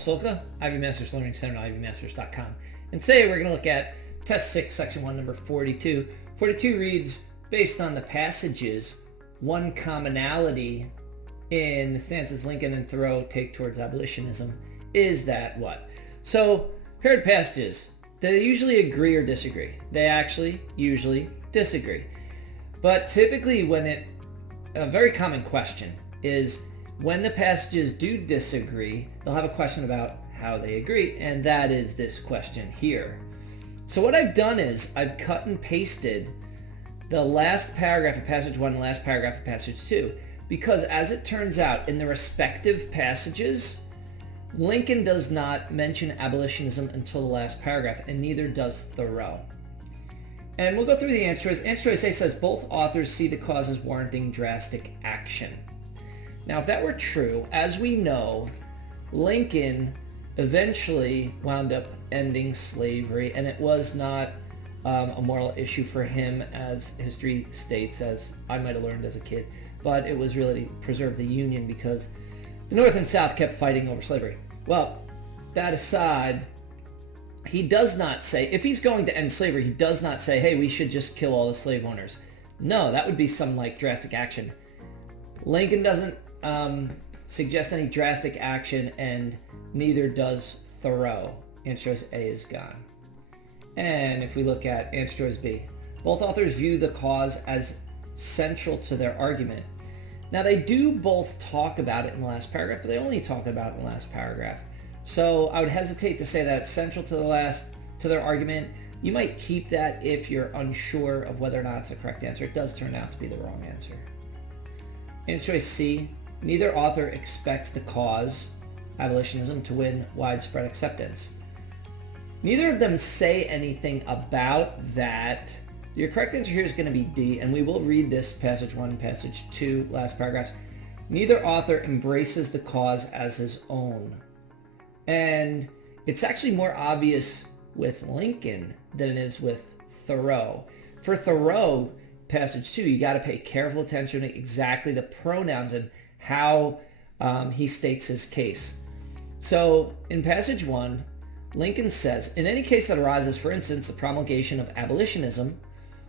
Solka, Ivy Masters Learning Center at ivymasters.com. And today we're going to look at Test 6, Section 1, number 42. 42 reads, based on the passages, one commonality in the stances Lincoln and Thoreau take towards abolitionism is that what? So, here are the passages. They usually agree or disagree. They actually usually disagree. But typically a very common question is when the passages do disagree, they'll have a question about how they agree, and that is this question here. So what I've done is I've cut and pasted the last paragraph of passage 1 and the last paragraph of passage 2, because as it turns out, in the respective passages, Lincoln does not mention abolitionism until the last paragraph, and neither does Thoreau. And we'll go through the answer choice. Answer choice A says both authors see the causes warranting drastic action. Now, if that were true, as we know, Lincoln eventually wound up ending slavery, and it was not a moral issue for him, as history states, as I might have learned as a kid, but it was really to preserve the Union because the North and South kept fighting over slavery. Well, that aside, he does not say, if he's going to end slavery, he does not say, hey, we should just kill all the slave owners. No, that would be some drastic action. Lincoln doesn't suggest any drastic action, and neither does Thoreau. Answer choice A is gone. And if we look at answer choice B, both authors view the cause as central to their argument. Now, they do both talk about it in the last paragraph, but they only talk about it in the last paragraph. So I would hesitate to say that it's central to their argument. You might keep that if you're unsure of whether or not it's the correct answer. It does turn out to be the wrong answer. Answer choice C, neither author expects the cause, abolitionism, to win widespread acceptance. Neither of them say anything about that. Your correct answer here is going to be D, and we will read this passage 1, passage 2, last paragraphs. Neither author embraces the cause as his own. And it's actually more obvious with Lincoln than it is with Thoreau. For Thoreau, passage 2, you got to pay careful attention to exactly the pronouns and how he states his case. So in passage 1, Lincoln says, in any case that arises, for instance, the promulgation of abolitionism,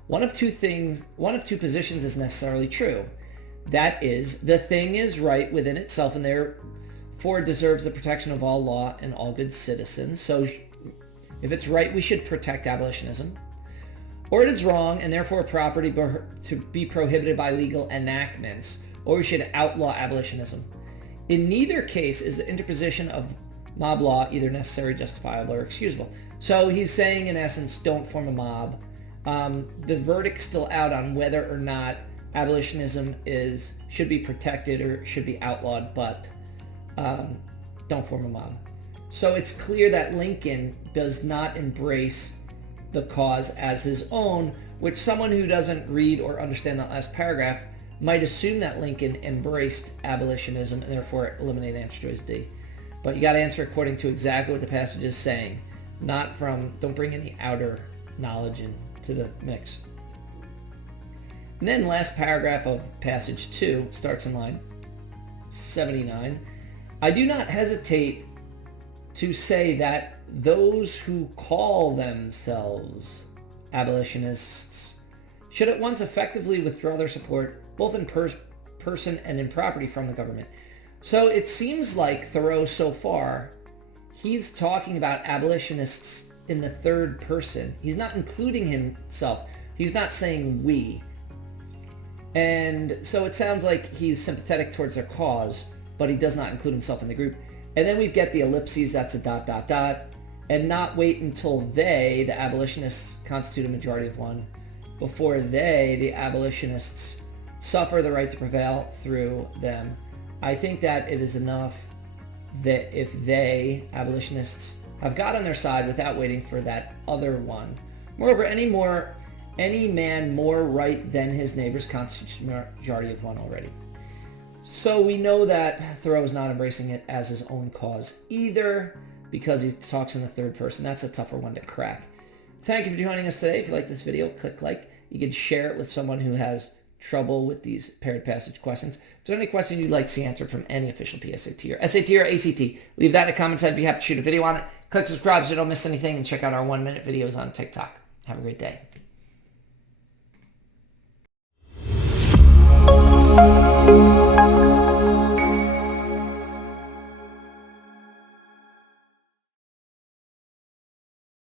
one of two positions is necessarily true. That is, the thing is right within itself and therefore deserves the protection of all law and all good citizens. So if it's right, we should protect abolitionism. Or it is wrong and therefore property to be prohibited by legal enactments, or we should outlaw abolitionism. In neither case is the interposition of mob law either necessary, justifiable, or excusable. So he's saying, in essence, don't form a mob. The verdict's still out on whether or not abolitionism should be protected or should be outlawed, but don't form a mob. So it's clear that Lincoln does not embrace the cause as his own, which someone who doesn't read or understand that last paragraph might assume that Lincoln embraced abolitionism and therefore eliminate answer choice D. But you got to answer according to exactly what the passage is saying, not don't bring any outer knowledge into the mix. And then last paragraph of passage 2 starts in line 79. I do not hesitate to say that those who call themselves abolitionists should at once effectively withdraw their support, both in person and in property, from the government. So it seems like Thoreau so far, he's talking about abolitionists in the third person. He's not including himself. He's not saying we. And so it sounds like he's sympathetic towards their cause, but he does not include himself in the group. And then we've got the ellipses, that's a ... and not wait until they, the abolitionists, constitute a majority of one, before they, the abolitionists, suffer the right to prevail through them. I think that it is enough that if they, abolitionists, have got on their side without waiting for that other one. Moreover, any man more right than his neighbors constitutes a majority of one already. So we know that Thoreau is not embracing it as his own cause either, because he talks in the third person. That's a tougher one to crack. Thank you for joining us today. If you like this video, click like. You can share it with someone who has trouble with these paired passage questions. If there's any question you'd like to see answered from any official PSAT or SAT or ACT, leave that in the comments. I'd be happy to shoot a video on it. Click subscribe so you don't miss anything, and check out our 1-minute videos on TikTok. Have a great day.